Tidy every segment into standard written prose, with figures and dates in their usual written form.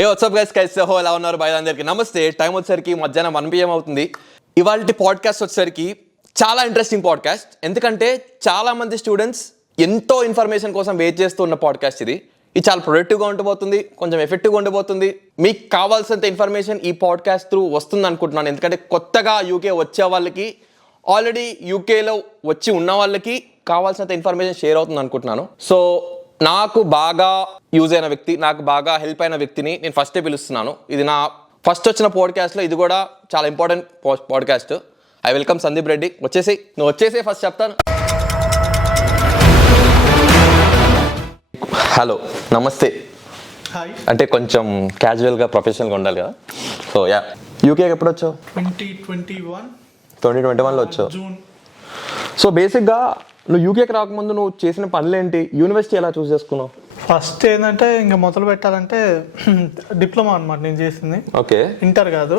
హే WhatsApp guys, కైసే హో, ఎలా ఉన్నారు? బాయ్ అందరికీ నమస్తే. టైం వచ్చేసరికి మధ్యాహ్నం 1 PM అవుతుంది. ఇవాళ పాడ్కాస్ట్ వచ్చేసరికి చాలా ఇంట్రెస్టింగ్ పాడ్కాస్ట్. ఎందుకంటే చాలామంది స్టూడెంట్స్ ఎంతో ఇన్ఫర్మేషన్ కోసం వెయిట్ చేస్తూ ఉన్న పాడ్కాస్ట్ ఇది చాలా ప్రొడక్టివ్గా ఉండబోతుంది, కొంచెం ఎఫెక్టివ్గా ఉండబోతుంది. మీకు కావాల్సినంత ఇన్ఫర్మేషన్ ఈ పాడ్కాస్ట్ త్రూ వస్తుంది అనుకుంటున్నాను. ఎందుకంటే కొత్తగా యూకే వచ్చే వాళ్ళకి, ఆల్రెడీ యూకేలో వచ్చి ఉన్న వాళ్ళకి కావాల్సినంత ఇన్ఫర్మేషన్ షేర్ అవుతుంది అనుకుంటున్నాను. సో నాకు బాగా యూజ్ అయిన వ్యక్తి, నాకు బాగా హెల్ప్ అయిన వ్యక్తిని నేను ఫస్టే పిలుస్తున్నాను. ఇది నా ఫస్ట్ వచ్చిన పాడ్కాస్ట్లో ఇది కూడా చాలా important podcast. I welcome Sandeep Reddy. నువ్వు వచ్చేసి ఫస్ట్ చెప్తాను. హలో, నమస్తే. హాయ్. అంటే కొంచెం క్యాజువల్గా ప్రొఫెషనల్గా ఉండాలి కదా. సో యూకేకి ఎప్పుడు వచ్చావు? 2021లో వచ్చావు. జూన్. సో బేసిక్గా నువ్వు యూకేకి రాకముందు నువ్వు చేసిన పనులేంటి? యూనివర్సిటీ ఎలా చూస్ చేసుకున్నావు? ఫస్ట్ ఏంటంటే ఇంకా మొదలు పెట్టాలంటే డిప్లొమా అనమాట నేను చేసింది. ఓకే. ఇంటర్ కాదు.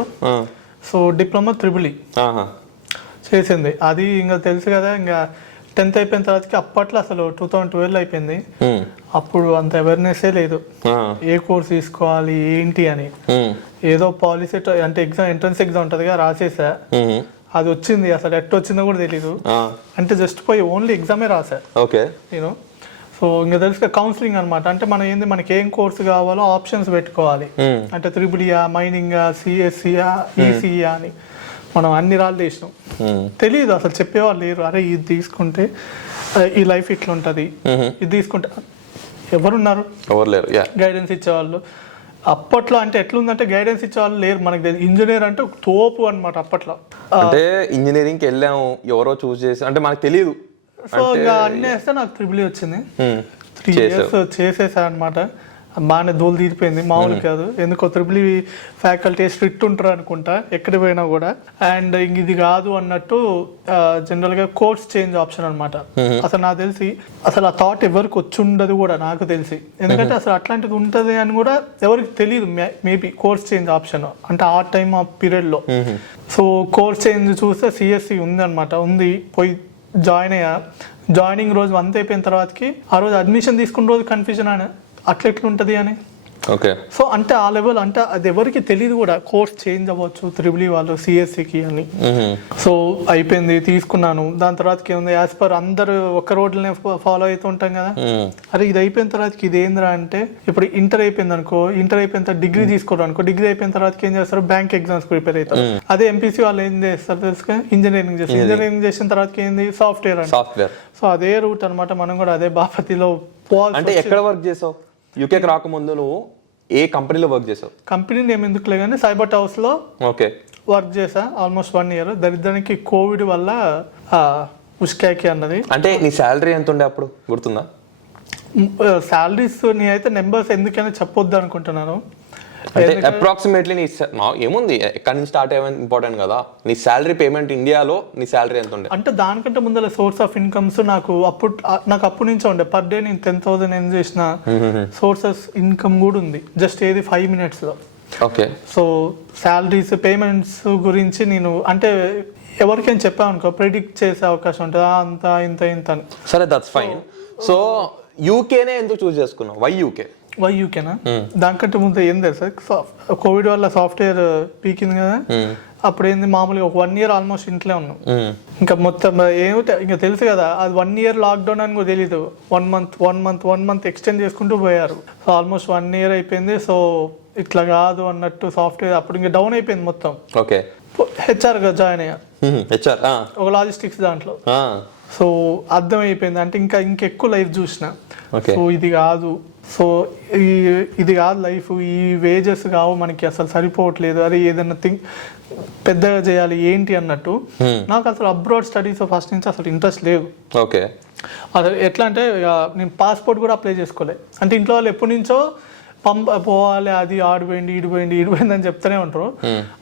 సో డిప్లొమా త్రిబుల్ చేసింది. అది ఇంకా తెలుసు కదా, ఇంకా 10th అయిపోయిన తర్వాతకి అప్పట్లో అసలు 2012 అయిపోయింది. అప్పుడు అంత అవేర్నెస్ లేదు ఏ కోర్స్ తీసుకోవాలి ఏంటి అని. ఏదో పాలసీ అంటే ఎగ్జామ్, ఎంట్రన్స్ ఎగ్జామ్ ఉంటుందిగా, రాసేసా. అది వచ్చింది, అసలు ఎట్ట వచ్చిందో కూడా తెలీదు. అంటే జస్ట్ పోయి ఓన్లీ ఎగ్జామే రాసా. ఓకే. నేను సో ఇంకా తెలుసు కౌన్సిలింగ్ అనమాట. అంటే మనం ఏంది, మనకి ఏం కోర్సు కావాలో ఆప్షన్స్ పెట్టుకోవాలి. అంటే త్రిబులియా, మైనింగా, సిఎస్సియా, ఈసీయా అని మనం అన్ని రాళ్ళు వేసినాం. తెలియదు అసలు, చెప్పేవాళ్ళు లేరు. అరే ఇది తీసుకుంటే ఈ లైఫ్ ఇట్లా ఉంటుంది, ఇది తీసుకుంటే ఎవరున్నారు? ఎవరు లేరు గైడెన్స్ ఇచ్చేవాళ్ళు. అప్పట్లో అంటే ఎట్లుందంటే గైడెన్స్ ఇచ్చేవాళ్ళు లేరు. మనకి ఇంజనీర్ అంటే తోపు అనమాట అప్పట్లో. అంటే ఇంజనీరింగ్కి వెళ్ళాము, ఎవరో చూస్ చేసి, అంటే మనకు తెలియదు. సో ఇంకా అన్నీ వేస్తే నాకు త్రిబుల్ వచ్చింది. 3 years చేసేసా అనమాట. బాగానే దోలు తీరిపోయింది, మామూలు కాదు. ఎందుకో త్రిబుల్ ఫ్యాకల్టీ స్ట్రిక్ట్ ఉంటారు అనుకుంటా ఎక్కడికి పోయినా కూడా. అండ్ ఇది కాదు అన్నట్టు జనరల్గా కోర్స్ చేంజ్ ఆప్షన్ అనమాట. అసలు నాకు తెలిసి అసలు ఆ థాట్ ఎవరికి వచ్చి ఉండదు కూడా, నాకు తెలిసి. ఎందుకంటే అసలు అట్లాంటిది ఉంటుంది అని కూడా ఎవరికి తెలియదు. మేబీ కోర్స్ చేంజ్ ఆప్షన్ అంటే ఆ టైం, ఆ పీరియడ్లో. సో కోర్స్ చేంజ్ చూస్తే సిఎస్సి ఉంది అనమాట. ఉంది, పోయి జాయిన్ అయ్యా. జాయినింగ్ రోజు అంత అయిపోయిన తర్వాతకి ఆ రోజు అడ్మిషన్ తీసుకున్న రోజు కన్ఫ్యూజన్ అని, అట్లా ఎట్లుంటుంది అని. ఓకే. సో అంటే ఆ లెవెల్, అంటే అది ఎవరికి తెలియదు కూడా కోర్స్ చేంజ్ అవ్వచ్చు త్రిబుల్ వాళ్ళు సిఎస్సికి అని. సో అయిపోయింది, తీసుకున్నాను. దాని తర్వాతకి ఏముంది, యాజ్ పర్ అందరు ఒక రోడ్లనే ఫాలో అవుతూ ఉంటాం కదా. అరే ఇది అయిపోయిన తర్వాతకి ఇది ఏంద్రా అంటే, ఇప్పుడు ఇంటర్ అయిపోయింది అనుకో, ఇంటర్ అయిపోయిన తర్వాత డిగ్రీ తీసుకోవడం అనుకో, డిగ్రీ అయిపోయిన తర్వాతకి ఏం చేస్తారు, బ్యాంక్ ఎగ్జామ్స్ ప్రిపేర్ అవుతారు. అదే ఎంపీసీ వాళ్ళు ఏం చేస్తారు తెలుసుగా, ఇంజనీరింగ్ చేస్తారు. ఇంజనీరింగ్ చేసిన తర్వాతకి ఏంది, సాఫ్ట్వేర్ అంటే. సో అదే రూట్ అనమాట. మనం కూడా అదే బాపతిలో పోవాలి. అంటే ఎక్కడ వర్క్ చేసావు యూకేకి రాకముందు? నువ్వు ఏ కంపెనీలో వర్క్ చేసావు? కంపెనీ నేమ్ ఎందుకులే కానీ సైబర్ టవర్స్ లో వర్క్ చేసా ఆల్మోస్ట్ 1 year. దరిద్రానికి కోవిడ్ వల్ల ఉష్కాకి అన్నది. అంటే నీ శాలరీ ఎంత ఉండే అప్పుడు గుర్తుందా? శాలరీస్ నేనైతే నెంబర్స్ ఎందుకైనా చెప్పొద్దు అనుకుంటున్నాను. అంటే అప్రాక్సిమేట్లీ నీ ఏముంది, ఎక్కడి నుంచి స్టార్ట్ అయ్యేది ఇంపార్టెంట్ కదా. నీ శాలరీ పేమెంట్ ఇండియాలో నీ శాలరీ ఎంత ఉండే? అంటే దానికంటే ముందర సోర్స్ ఆఫ్ ఇన్కమ్స్ నాకు అప్పటి నుంచే ఉండే. పర్ డే నేను 10,000 ఏం చేసిన సోర్సెస్ ఇన్కమ్ కూడా ఉంది. జస్ట్ ఏది 5 minutes లో. ఓకే. సో శాలరీస్, పేమెంట్స్ గురించి నేను అంటే ఎవరికైనా చెప్పాను అనుకో, ప్రిడిక్ట్ చేసే అవకాశం ఉంటుంది, అంత ఇంత ఇంత అని. సరే, దట్స్ ఫైన్. సో యూకేనే ఎందుకు చూస్ చేసుకున్నావు? వై యూకేనా? దానికంటే ముందు ఏం తెలుసా, కోవిడ్ వల్ల సాఫ్ట్వేర్ పీకింది కదా. అప్పుడు ఏంది, మామూలుగా ఒక 1 year ఆల్మోస్ట్ ఇంట్లో ఉన్నాం. ఇంకా మొత్తం ఏమిటి ఇంకా తెలుసు కదా, అది 1 year లాక్డౌన్ అని కూడా తెలీదు. 1 month ఎక్స్టెండ్ చేసుకుంటూ పోయారు. సో ఆల్మోస్ట్ 1 year అయిపోయింది. సో ఇట్లా కాదు అన్నట్టు సాఫ్ట్వేర్ అప్పుడు ఇంకా డౌన్ అయిపోయింది మొత్తం. ఓకే. హెచ్ఆర్ గా జాయిన్ అయ్యా, ఒక లాజిస్టిక్స్ దాంట్లో. సో అర్థమైపోయింది అంటే ఇంకెక్కువ లైఫ్ చూసిన. సో ఇది కాదు, సో ఇది కాదు లైఫ్, ఈ వేజెస్ కావు మనకి, అసలు సరిపోవట్లేదు. అదే ఏదన్నా పెద్దగా చేయాలి ఏంటి అన్నట్టు. నాకు అసలు అబ్రాడ్ స్టడీస్ ఫస్ట్ నుంచి అసలు ఇంట్రెస్ట్ లేదు. ఓకే. అసలు ఎట్లా అంటే నేను పాస్పోర్ట్ కూడా అప్లై చేసుకోలే. అంటే ఇంట్లో వాళ్ళు ఎప్పటి నుంచో పోవాలి, అది ఆడిపోయింది ఈడిపోయింది అని చెప్తూనే ఉంటారు.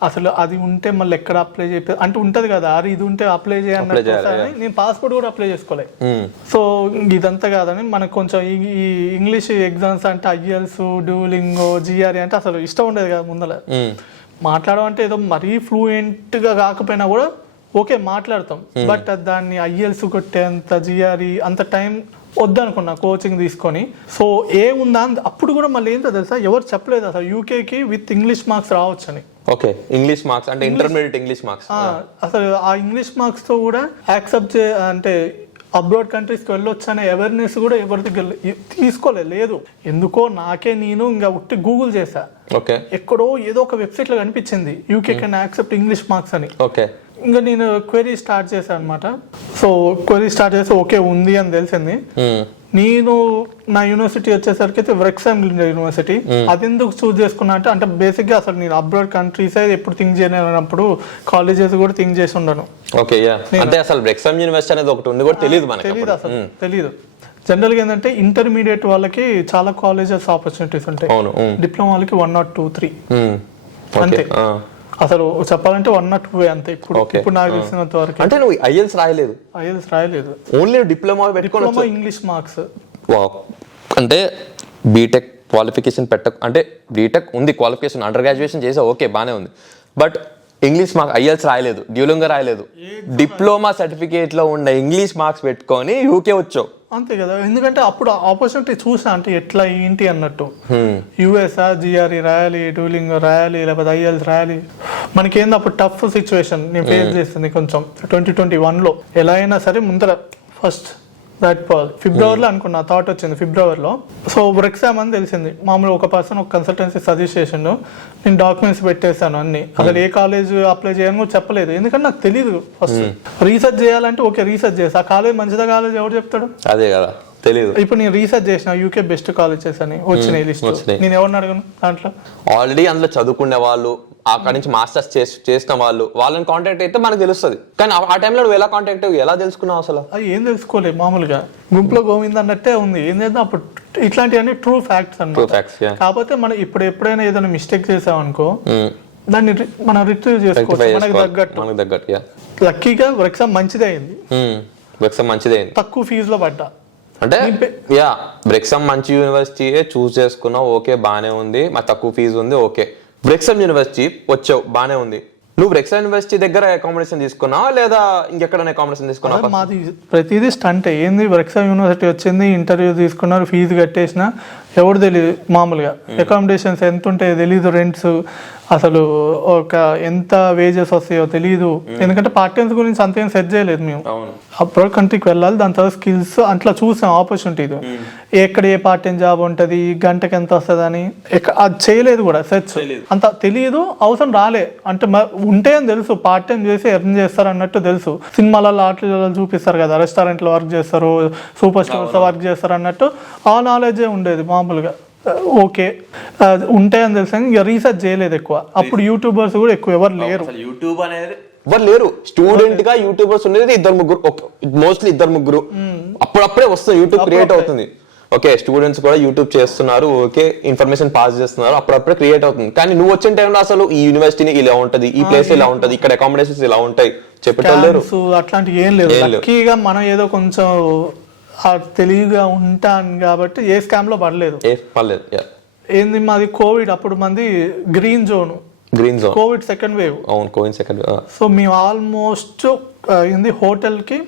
అసలు అది ఉంటే మళ్ళీ ఎక్కడ అప్లై చేయ అంటే ఉంటది కదా, అది ఇది ఉంటే అప్లై చేయన్నట్టు నేను పాస్పోర్ట్ కూడా అప్లై చేసుకోలే. సో ఇదంతా కాదని మనకు కొంచెం ఈ ఇంగ్లీష్ ఎగ్జామ్స్ అంటే IELTS, డ్యూలింగో, GRE అంటే అసలు ఇష్టం ఉండేది కదా ముందర. మాట్లాడడం అంటే ఏదో మరీ ఫ్లూయెంట్ గా కాకపోయినా కూడా ఓకే మాట్లాడతాం, బట్ దాన్ని ఐఎల్స్ కొట్టేంత జిఆర్ఈ అంత టైం వద్దనుకున్నా కోచింగ్ తీసుకొని. సో ఏముందా అప్పుడు కూడా మళ్ళీ ఏంటో తెలుసా, ఎవరు చెప్పలేదు అసలు యూకేకి విత్ ఇంగ్లీష్ మార్క్స్ రావచ్చని. ఓకే, ఇంగ్లీష్ మార్క్స్ అంటే ఇంటర్మీడియట్ ఇంగ్లీష్ మార్క్స్. అసలు ఆ ఇంగ్లీష్ మార్క్స్ తో కూడా యాక్సెప్ట్ అంటే అబ్రాడ్ కంట్రీస్కి వెళ్ళొచ్చు అనే అవేర్నెస్ కూడా ఎవరి దగ్గర లేదు. ఎందుకో నాకే నేను ఇంకా ఉట్టి గూగుల్ చేశా, ఓకే ఎక్కడో ఏదో ఒక వెబ్సైట్ లో కనిపించింది UK can accept English marks అని. ఓకే, ఇంకా నేను క్వెరీ స్టార్ట్ చేశాను అనమాట. సో క్వెరీ స్టార్ట్ చేస్తే ఓకే ఉంది అని తెలిసింది. నేను నా యూనివర్సిటీ వచ్చేసరికి అయితే వ్రెక్సామ్ యూనివర్సిటీ. అది ఎందుకు చూస్ చేసుకున్నా అంటే బేసిక్ గా అసలు నేను అబ్రాడ్ కంట్రీస్ ఎప్పుడు థింక్ చేయనప్పుడు కాలేజెస్ కూడా థింక్ చేసి ఉండను. ఓకే, అంటే అసలు వ్రెక్సామ్ యూనివర్సిటీ అనేది ఒకటి ఉంది కూడా తెలియదు మనకి. తెలియదు, అసలు తెలియదు. జనరల్ గా ఏంటంటే ఇంటర్మీడియట్ వాళ్ళకి చాలా కాలేజెస్ ఆపర్చునిటీస్ ఉంటాయి, డిప్లొమా వాళ్ళకి 1 or 2, 3 అంతే. అసలు చెప్పాలంటే 1 or 2 అంతే. ఇప్పుడు నాకు తెలిసినంత వరకు. అంటే నువ్వు ఐఎల్స్ రాయలేదు? Only diploma diploma English marks. అంటే బీటెక్ క్వాలిఫికేషన్ అంటే బీటెక్ ఉంది క్వాలిఫికేషన్, అండర్ గ్రాడ్యుయేషన్ చేసా, ఓకే బానే ఉంది, బట్ ఇంగ్లీష్ మార్క్స్ ఐఎల్స్ రాయలేదు, డ్యూలింగ్ రాయలేదు, డిప్లొమా సర్టిఫికేట్ లో ఉన్న ఇంగ్లీష్ మార్క్స్ పెట్టుకొని యూకే వచ్చావు. అంతే కదా, ఎందుకంటే అప్పుడు ఆపర్చునిటీ చూసా అంటే ఎట్లా ఏంటి అన్నట్టు. యుఎస్ఆ జిఆర్ఈ రాయాలి, డ్యూలింగ్ రాయాలి, లేకపోతే ఐఎల్స్ రాయాలి. మనకేంది అప్పుడు టఫ్ సిచ్యువేషన్ నేను ఫేస్ చేస్తుంది కొంచెం 2021 లో. ఎలా అయినా సరే ముందర ఫస్ట్ ఫిబ్రవరిలో అనుకున్నా, థాట్ వచ్చింది ఫిబ్రవరిలో. సో వ్రెక్సామ్ అని తెలిసింది. మామూలు ఒక పర్సన్ ఒక కన్సల్టెన్సీ సజెస్ట్ చేసిండు, నేను డాక్యుమెంట్స్ పెట్టేశాను అన్ని. అసలు ఏ కాలేజ్ అప్లై చేయను చెప్పలేదు, ఎందుకంటే నాకు తెలియదు. ఫస్ట్ రీసెర్చ్ చేయాలంటే ఓకే రీసెర్చ్ చేసి ఆ కాలేజ్ మంచిదా కాలేజ్ ఎవరు చెప్తాడు, అదే కదా తెలియదు. ఇప్పుడు నేను రీసెర్చ్ చేసిన యూకే బెస్ట్ కాలేజెస్ అని వచ్చినాయి లిస్ట్. నేను ఎవరిని అడగను దాంట్లో, ఆల్రెడీ అందులో చదువుకునే వాళ్ళు, అక్కడ నుంచి మాస్టర్స్ చేసిన వాళ్ళని కాంటాక్ట్ అయితే మనకు తెలుస్తుంది. కానీ ఆ టైంలో నువ్వు ఎలా కాంటాక్ట్ ఎలా తెలుసుకున్నావు అసలు? అది ఏం తెలుసుకోలేదు, మామూలుగా గుంపులో గోవింద్ అన్నట్టే ఉంది. ఏం చేద్దాం అప్పుడు ఇట్లాంటివన్నీ ట్రూ ఫ్యాక్ట్స్ అన్నమాట. కాకపోతే మనం ఇప్పుడు ఎప్పుడైనా ఏదైనా మిస్టేక్ చేసామనుకో దాన్ని మనం రిట్రీవ్ చేసుకోవచ్చు మనకి తగ్గట్టు. లక్కీగా వ్రెక్సామ్ మంచిదే అయింది, తక్కువ ఫీజులో పడ్డా. అంటే వ్రెక్సామ్ మంచి యూనివర్సిటీ చూస్ చేసుకున్నావు, ఓకే బానే ఉంది, మా తక్కువ ఫీజు ఉంది, ఓకే వ్రెక్సామ్ యూనివర్సిటీ వచ్చావు బానే ఉంది. నువ్వు వ్రెక్సామ్ యూనివర్సిటీ దగ్గర అకామిడేషన్ తీసుకున్నావా లేదా ఇంకెక్కడైనా అకామిడేషన్ తీసుకున్నావా? మాది ప్రతిదీ స్టంట్. ఏంది వ్రెక్సామ్ యూనివర్సిటీ వచ్చింది, ఇంటర్వ్యూ తీసుకున్నారు, ఫీజు కట్టేసిన, ఎవరు తెలియదు. మామూలుగా అకామిడేషన్స్ ఎంత ఉంటాయో తెలీదు, రెంట్స్ అసలు ఒక ఎంత వేజెస్ వస్తాయో తెలియదు. ఎందుకంటే పార్ట్ టైమ్స్ గురించి అంతేం సెట్ చేయలేదు మేము. అబ్రాడ్ కంట్రీకి వెళ్ళాలి, దాని తర్వాత స్కిల్స్ అట్లా చూసాం ఆపర్చునిటీ. ఎక్కడ ఏ పార్ట్ టైం జాబ్ ఉంటుంది, గంటకి ఎంత వస్తుంది అని అది చేయలేదు కూడా, సెర్చ్ అంత తెలియదు, అవసరం రాలే. అంటే ఉంటే అని తెలుసు, పార్ట్ టైం చేసి ఎర్న్ చేస్తారు అన్నట్టు తెలుసు. సినిమాలలో ఆటలలో చూపిస్తారు కదా, రెస్టారెంట్లో వర్క్ చేస్తారు, సూపర్ స్టోర్స్ వర్క్ చేస్తారు అన్నట్టు ఆ నాలెడ్జే ఉండేది మామూలుగా. ఓకే ఉంటాయని తెలుసు, ఇంకా రీసెర్చ్ చేయలేదు ఎక్కువ. అప్పుడు యూట్యూబర్స్ కూడా ఎక్కువ ఎవరు లేరు, యూట్యూబ్ అనేది ఎవరు లేరు. స్టూడెంట్ గా యూట్యూబర్స్ ఉండేది 2-3, మోస్ట్లీ 2-3. అప్పుడప్పుడే వస్తుంది, యూట్యూబ్ క్రియేట్ అవుతుంది. ఓకే స్టూడెంట్స్ కూడా యూట్యూబ్ చేస్తున్నారు, ఓకే ఇన్ఫర్మేషన్ పాస్ చేస్తున్నారు, అప్పుడప్పుడే క్రియేట్ అవుతుంది. కానీ నువ్వు వచ్చిన టైంలో అసలు ఈ యూనివర్సిటీని ఇలా ఉంటది, ఈ ప్లేస్ ఇలా ఉంటది, ఇక్కడ అకామిడేషన్స్ ఇలా ఉంటాయి చెప్పేటోళ్ళు అట్లాంటివి ఏం లేదు. లక్కీగా మనం ఏదో కొంచెం తెలివిగా ఉంటాను కాబట్టి ఏ స్కామ్ లో పడలేదు. ఏంది మాది కోవిడ్, అప్పుడు మంది green zone, Covid second wave. So మేము ఆల్మోస్ట్ ఏంది హోటల్ కి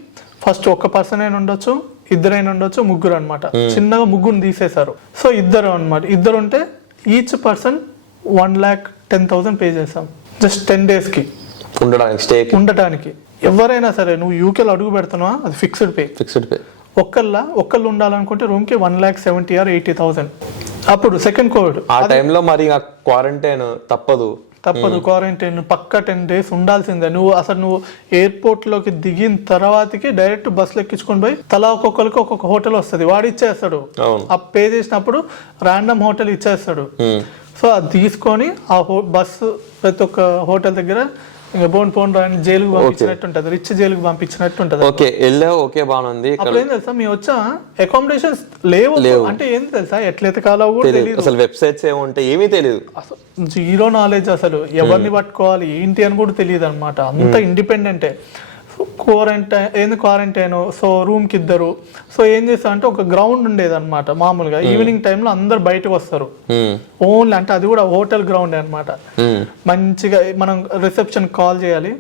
ఫస్ట్ ఒక పర్సన్ అయినా ఉండొచ్చు, ఇద్దరైనా ఉండొచ్చు, ముగ్గురు అనమాట. చిన్నగా ముగ్గురు తీసేశారు. సో ఇద్దరు అనమాట, ఇద్దరు ఉంటే ఈచ్ పర్సన్ 1,10,000 పే చేసాం జస్ట్ 10 days కి ఉండటానికి. ఎవరైనా సరే నువ్వు యూకేలో అడుగు పెడుతున్నావా అది ఫిక్స్డ్ పే. ఒక్కళ్ళు ఉండాలనుకుంటే రూమ్ కి 1,70,000 or 80,000. అప్పుడు సెకండ్ కోవిడ్ ఆ టైంలో మరి క్వారంటైన్ తప్పదు, క్వారంటైన్ పక్కా 10 days ఉండాల్సిందే. నువ్వు ఎయిర్పోర్ట్ లోకి దిగిన తర్వాతకి డైరెక్ట్ బస్సులు ఎక్కించుకొని పోయి తలా ఒక్కొక్కరికి ఒక్కొక్క హోటల్ వస్తుంది, వాడు ఇచ్చేస్తాడు. ఆ పే చేసినప్పుడు ర్యాండమ్ హోటల్ ఇచ్చేస్తాడు. సో అది తీసుకొని ఆ బస్సు ప్రతి ఒక్క హోటల్ దగ్గర పోన్ జైలుకు పంపించినట్టు ఉంటది, రిచ్ జైలుకు పంపించినట్టు ఉంటది. ఓకే వెళ్ళావు, ఓకే బాగుంది. అప్పుడు ఏం తెలుసా, మేము వచ్చా అకామిడేషన్స్ లేవు అంటే ఏం తెలుసా, ఎట్లయితే కాలో కూడా తెలియదు, అసలు వెబ్సైట్స్ ఏముంటాయి ఏమీ తెలియదు, జీరో నాలెడ్జ్. అసలు ఎవరిని పట్టుకోవాలి ఏంటి అని కూడా తెలియదు అనమాట, అంత ఇండిపెండెంటే. క్వారంటైన్. సో రూమ్ కి ఇద్దరు. సో ఏం చేస్తా అంటే ఒక గ్రౌండ్ ఉండేది అనమాట మామూలుగా. ఈవినింగ్ టైంలో అందరు బయటకు వస్తారు, ఓన్లీ అంటే అది కూడా హోటల్ గ్రౌండ్ అనమాట. మంచిగా మనం రిసెప్షన్ కాల్ చేయాలి,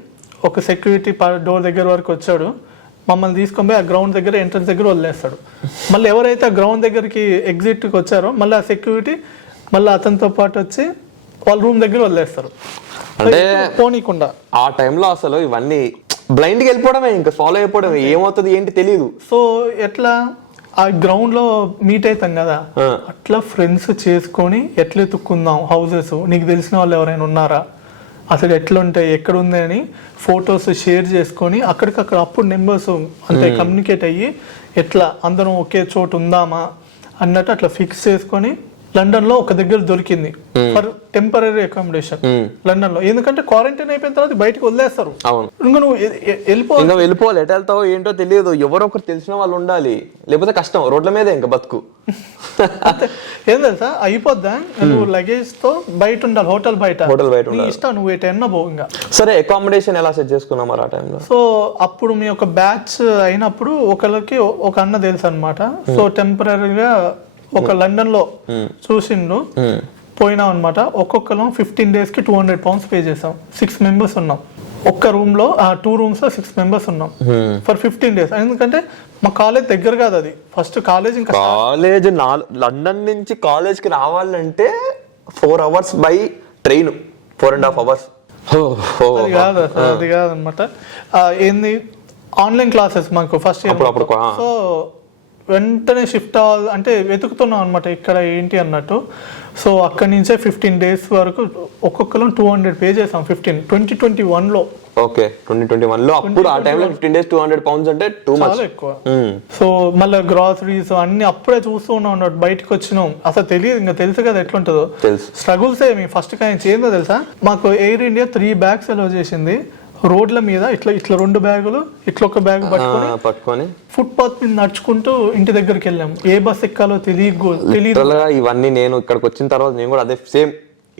ఒక సెక్యూరిటీ డోర్ దగ్గర వరకు వచ్చాడు, మమ్మల్ని తీసుకొని పోయి ఆ గ్రౌండ్ దగ్గర ఎంట్రన్స్ దగ్గర వదిలేస్తాడు. మళ్ళీ ఎవరైతే ఆ గ్రౌండ్ దగ్గరికి ఎగ్జిట్కి వచ్చారో మళ్ళీ ఆ సెక్యూరిటీ మళ్ళీ అతనితో పాటు వచ్చి వాళ్ళ రూమ్ దగ్గర వదిలేస్తారు, అంటే పోనీకుండా. ఆ టైంలో అసలు ఇవన్నీ బ్లైండ్గా వెళ్ళిపోవడమే, ఇంకా ఫాలో అయిపోవడమే, ఏమవుతుంది ఏంటి తెలియదు. సో ఎట్లా ఆ గ్రౌండ్ లో మీట్ అవుతాం కదా, అట్లా ఫ్రెండ్స్ చేసుకొని ఎట్లా ఎత్తుక్కుందాం హౌసెస్, నీకు తెలిసిన వాళ్ళు ఎవరైనా ఉన్నారా, అసలు ఎట్లుంటాయి ఎక్కడ ఉంది అని ఫొటోస్ షేర్ చేసుకొని అక్కడికక్కడ అప్పుడు నెంబర్స్ అంటే కమ్యూనికేట్ అయ్యి ఎట్లా అందరం ఒకే చోటు ఉందామా అన్నట్టు అట్లా ఫిక్స్ చేసుకొని లండన్ లో ఒక దగ్గర దొరికింది ఫర్ టెంపరీ అకామిడేషన్ లండన్ లో. ఎందుకంటే క్వారంటైన్ అయిపోయిన తర్వాత బయటకు వదిలేస్తారు, ఇంకా నువ్వు వెళ్ళిపోవాలి, ఎటు వెళ్తావో ఏంటో తెలియదు, ఎవరో ఒకరు తెలిసిన వాళ్ళు ఉండాలి, లేకపోతే కష్టం, రోడ్ల మీదే ఇంకా బతుకు. ఏం తెలుసా అయిపోద్దా, నువ్వు లగేజ్ తో బయట ఉండాలి, హోటల్ బయట ఇష్టం, నువ్వు ఎటన్నా పో. ఇంకా సరే అకామిడేషన్ ఎలా సెట్ చేసుకున్నాం మరి ఆ టైంలో? సో అప్పుడు మీ ఒక బ్యాచ్ అయినప్పుడు ఒకరికి ఒక అన్న తెలుసు అనమాట. సో టెంపరీగా ఒక లండన్ లో చూసిండు, పోయినాం అనమాట. ఒక్కొక్కరం 15 days కి £200 పే చేసాం. 6 members ఉన్నాం ఒక్క రూమ్ లో, 2 rooms లో 6 members ఉన్నాం ఫర్ 15 days. ఎందుకంటే మా కాలేజ్ దగ్గర కాదు, అది ఫస్ట్ కాలేజ్. ఇంకా కాలేజ్ లండన్ నుంచి కాలేజ్ కి రావాలంటే 4 hours బై ట్రైన్, 4.5 hours. అది కాదనమాట. ఏంది ఆన్లైన్ క్లాసెస్ మాకు ఫస్ట్ ఇయర్. సో వెంటనే షిఫ్ట్ అవ్వాలి అంటే వెతుకుతున్నాం అనమాట ఇక్కడ ఏంటి అన్నట్టు. సో అక్కడి నుంచే 15 days వరకు ఒక్కొక్కరు 200 పే చేసాం. 2021లో. ఓకే 2021లో అప్పుడు ఆ టైంలో 15 days £200 అంటే టూ మచ్, చాలా ఎక్కువ. సో మళ్ళీ గ్రాసరీస్ అన్ని అప్పుడే చూస్తూ ఉన్నాం అన్నట్టు. బయటకు వచ్చినాం, అసలు తెలియదు, ఇంకా తెలుసు కదా ఎట్లుంటుందో స్ట్రగుల్స్. మీ ఫస్ట్ కాయించి ఏందో తెలుసా, మాకు ఎయిర్ ఇండియా 3 bags అలౌ చేసింది. రోడ్ల మీద ఇట్లా 2 బ్యాగులు, ఇట్లా ఒక బ్యాగ్ పట్టుకొని ఫుట్పాత్ మీద నడుచుకుంటూ ఇంటి దగ్గరికి వెళ్ళాం. ఏ బస్ ఎక్కాలో తెలియదు. ఇవన్నీ నేను ఇక్కడికి వచ్చిన తర్వాత నేను కూడా అదే సేమ్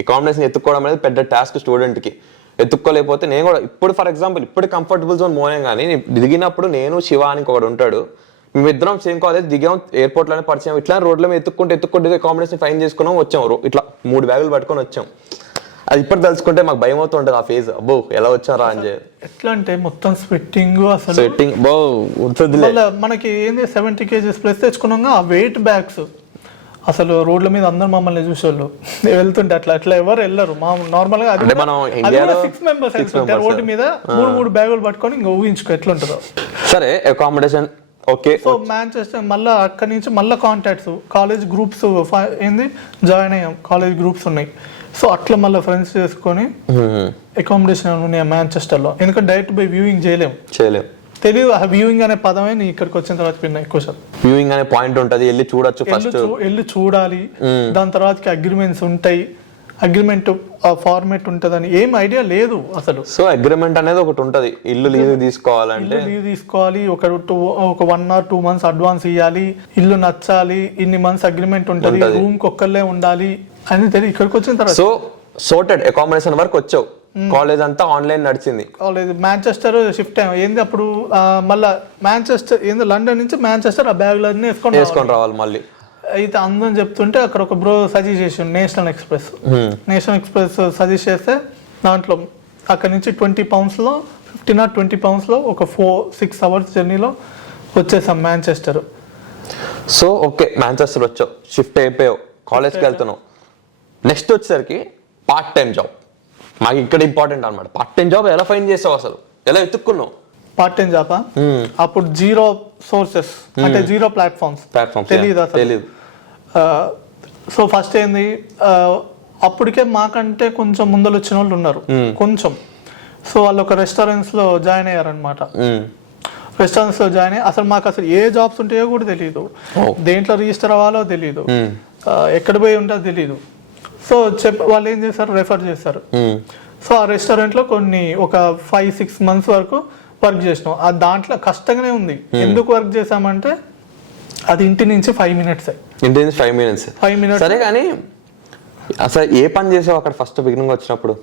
అకామిడేషన్ ఎత్తుకోవడం అనేది పెద్ద టాస్క్ స్టూడెంట్ కి. ఎత్తుక్కోలేకపోతే నేను కూడా ఇప్పుడు ఫర్ ఎగ్జాంపుల్ ఇప్పుడు కంఫర్టబుల్ జోన్ మోనే కానీ దిగినప్పుడు నేను శివ అని ఒకడు ఉంటాడు, మేమిద్దరం సేమ్ కాలేజ్ దిగాం, ఎయిర్పోర్ట్ లోనే పరిచయం, ఇట్లా రోడ్ల మీద ఎత్తుక్కుంటే అకామిడేషన్ ఫైన్ చేసుకున్నాం, వచ్చాం. ఇట్లా 3 బ్యాగులు పట్టుకొని వచ్చాం. అది ఇప్పుడు తలుచుకుంటే మాకు భయం అవుతుంటది ఆ ఫేజ్, అబ్బో ఎలా వచ్చారా అని చెప్పి. ఎట్లా అంటే మొత్తం స్వెట్టింగ్, అసలు స్వెట్టింగ్ మనకి ఏంది 70 kgs ప్లస్ తెచ్చుకున్నాం. ఆ వెయిట్ బ్యాగ్స్ అసలు రోడ్ల మీద అందరు మమ్మల్ని చూసేవాళ్ళు వెళ్తుంటే అట్లా ఎవరు వెళ్ళరు. మా నార్మల్ గా 6 members వెళ్తుంటే రోడ్డు మీద 3 బ్యాగులు పట్టుకొని ఇంకా ఊహించుకో ఎట్లుంటుందో. సరే అకామిడేషన్ ఓకే. సో మాంచెస్టర్ మళ్ళీ అక్కడి నుంచి మళ్ళీ కాంటాక్ట్స్, కాలేజ్ గ్రూప్స్ ఏంది జాయిన్ అయ్యాం, కాలేజ్ గ్రూప్స్ ఉన్నాయి. సో అట్లా మళ్ళీ ఫ్రెండ్స్ చేసుకొని అకామిడేషన్ ఉన్నాయి మాంచెస్టర్ లో. ఎందుకంటే డైరెక్ట్ పోయి వ్యూయింగ్ చేయలేము, తెలియదు. ఆ వ్యూయింగ్ అనే పదమే నీ ఇక్కడికి వచ్చిన తర్వాత విన్నా ఎక్కువ. వ్యూయింగ్ అనే పాయింట్ ఉంటది, వెళ్ళి చూడొచ్చు, ఫస్ట్ వెళ్ళి చూడాలి. దాని తర్వాత అగ్రిమెంట్స్ ఉంటాయి, అగ్రిమెంట్ ఫార్మేట్ ఉంటదని ఏం ఐడియా లేదు అసలు. సో అగ్రిమెంట్ అనేది ఒకటి ఉంటది, ఇల్లు లీవ్ తీసుకోవాలంటే లీవ్ తీసుకోవాలి, ఒక 1 or 2 months అడ్వాన్స్ ఇవ్వాలి, ఇల్లు నచ్చాలి, ఇన్ని మంత్స్ అగ్రిమెంట్ ఉంటది, రూమ్ కి ఒక్కళ్ళే ఉండాలి అని తెలియదు. ఇక్కడికి వచ్చిన తర్వాత సో సోర్టెడ్ అకామిడేషన్ వరకు వచ్చావు, కాలేజ్ అంతా ఆన్లైన్ నడిచింది. కాలేజ్ మాంచెస్టర్ షిఫ్ట్ అయ్యాం. ఏంది అప్పుడు మళ్ళా మాంచెస్టర్ ఏంది లండన్ నుంచి మాంచెస్టర్ ఆ బ్యాగులన్నీ వేసుకొని రావాలి మళ్ళీ. అయితే అందరం చెప్తుంటే అక్కడ ఒక బ్రో సజెస్ట్ చేసి నేషనల్ ఎక్స్ప్రెస్ సజెస్ట్ చేస్తే దాంట్లో అక్కడ నుంచి £20 లో 15 or 20 లో ఒక 4-6 hours జర్నీలో వచ్చేసాం మాంచెస్టర్. సో ఓకే మాంచెస్టర్ వచ్చావు, షిఫ్ట్ అయిపోయావు, కాలేజ్కి వెళ్తున్నావు. నెక్స్ట్ వచ్చేసరికి పార్ట్ టైం జాబ్. మాకు ఇక్కడ ఇంపార్టెంట్ అనమాట. పార్ట్ టైం జాబ్ ఎలా ఫైండ్ చేసావు, అసలు ఎలా వెతుక్కున్నావు? పార్ట్ టైం జాబా అప్పుడు 0 sources అంటే 0 ప్లాట్ఫామ్స్ తెలియదు అసలు. సో ఫస్ట్ ఏంది, అప్పటికే మాకంటే కొంచెం ముందలు వచ్చిన వాళ్ళు ఉన్నారు కొంచెం. సో వాళ్ళు ఒక రెస్టారెంట్స్ లో జాయిన్ అయ్యారనమాట. రెస్టారెంట్స్ లో జాయిన్ అయ్యి అసలు మాకు అసలు ఏ జాబ్స్ ఉంటాయో కూడా తెలియదు, దేంట్లో రిజిస్టర్ అవ్వాలో తెలియదు, ఎక్కడ పోయి ఉంటుందో తెలియదు. సో వాళ్ళు ఏం చేశారు, రెఫర్ చేశారు. సో ఆ రెస్టారెంట్ లో ఒక 5-6 months వరకు వర్క్ చేసినాం. ఆ దాంట్లో కష్టంగానే ఉంది. ఎందుకు వర్క్ చేసామంటే అది ఇంటి నుంచి 5 minutes. సరే కానీ అసలు ఏ పని చేసావు అక్కడ ఫస్ట్ బిగినింగ్ వచ్చినప్పుడు?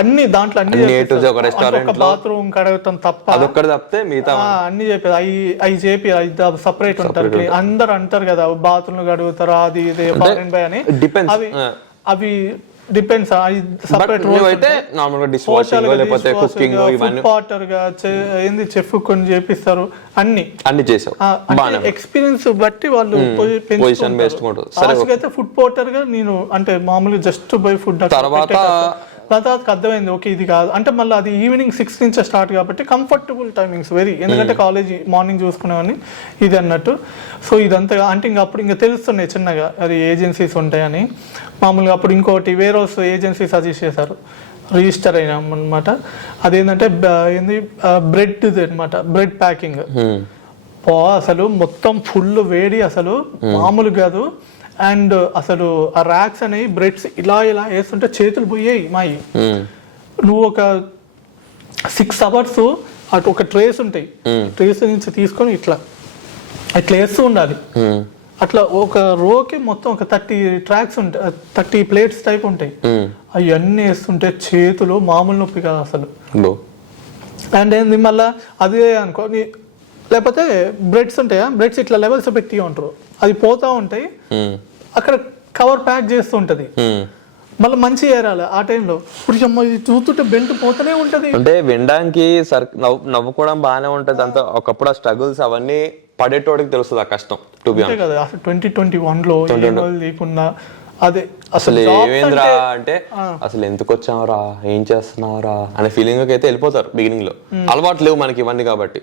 అన్ని దాంట్లో అన్ని బాత్రూమ్ కడగటం తప్ప తప్పితే మిగతా అన్ని చెప్పేది అవి చేపి సపరేట్ ఉంటారు. అందరు అంటారు కదా బాత్రూమ్ కడుగుతారు అది ఇది ఫారెన్ బై అని. అవి డిపెండ్స్ సపరేట్ అయితే నార్మల్ గా డిష్ వాషింగ్ లేకపోతే కుకింగ్ ఇవన్నీ పాటర్ గా ఏంది చెఫ్ కొన్ని చేపిస్తారు అన్ని చేసావు ఎక్స్పీరియన్స్ బట్టి వాళ్ళు పొజిషన్ బేస్డ్ ఉంటుంది. సరే అయితే ఫుడ్ పోర్టర్ గా నేను అంటే మామూలుగా జస్ట్ బై ఫుడ్ తర్వాత అర్థమైంది ఓకే ఇది కాదు అంటే మళ్ళీ అది ఈవినింగ్ 6 నుంచే స్టార్ట్ కాబట్టి కంఫర్టబుల్ టైమింగ్స్ వెరీ ఎందుకంటే కాలేజ్ మార్నింగ్ చూసుకునేవని ఇది అన్నట్టు. సో ఇదంతా అంటే ఇంకా అప్పుడు ఇంకా తెలుస్తున్నాయి చిన్నగా అది ఏజెన్సీస్ ఉంటాయని. మామూలుగా అప్పుడు ఇంకోటి వేరే ఏజెన్సీ సజెస్ట్ చేశారు రిజిస్టర్ అయినాం అనమాట. అదేంటంటే ఏంది బ్రెడ్ అనమాట, బ్రెడ్ ప్యాకింగ్. అసలు మొత్తం ఫుల్ వేడి అసలు మామూలు కాదు. అండ్ అసలు ఆ ర్యాక్స్ అనేవి బ్రెడ్స్ ఇలా వేస్తుంటే చేతులు పోయాయి మాయి. నువ్వు ఒక 6 hours అటు ఒక ట్రేస్ ఉంటాయి, ట్రేస్ నుంచి తీసుకొని ఇట్లా వేస్తూ ఉండాలి. అట్లా ఒక రోకి మొత్తం ఒక 30 ట్రాక్స్ ఉంటాయి, 30 ప్లేట్స్ టైప్ ఉంటాయి. అవన్నీ వేస్తుంటే చేతులు మామూలు నొప్పి కాదు అసలు. అండ్ ఏంది మళ్ళీ అదే అనుకో లేకపోతే బ్రెడ్స్ ఉంటాయా, బ్రెడ్స్ ఇట్లా లెవెల్స్ పెట్టి ఉంటారు, అది పోతా ఉంటాయి. అక్కడ కవర్ ప్యాక్ చేస్తూ ఉంటది, మళ్ళీ మంచి ఏరాలి ఆ టైంలో. ఇప్పుడు ఇది చూస్తుంటే బెల్ట్ పోతూనే ఉంటది. అంటే వినడానికి నవ్వుకోవడం బాగానే ఉంటది అంతా. ఒకప్పుడు ఆ స్ట్రగుల్స్ అవన్నీ పడేటోడికి తెలుస్తుంది ఆ కష్టం. అంతే కదా అసలు 2021 లో లేకుండా అదే అసలు ఏమేంద్రా అంటే అసలు ఎందుకు వచ్చావరా, ఏం చేస్తున్నావురా అనే ఫీలింగ్ అయితే వెళ్ళిపోతారు బిగినింగ్ లో. అలవాటు లేవు మనకి ఇవన్నీ కాబట్టి.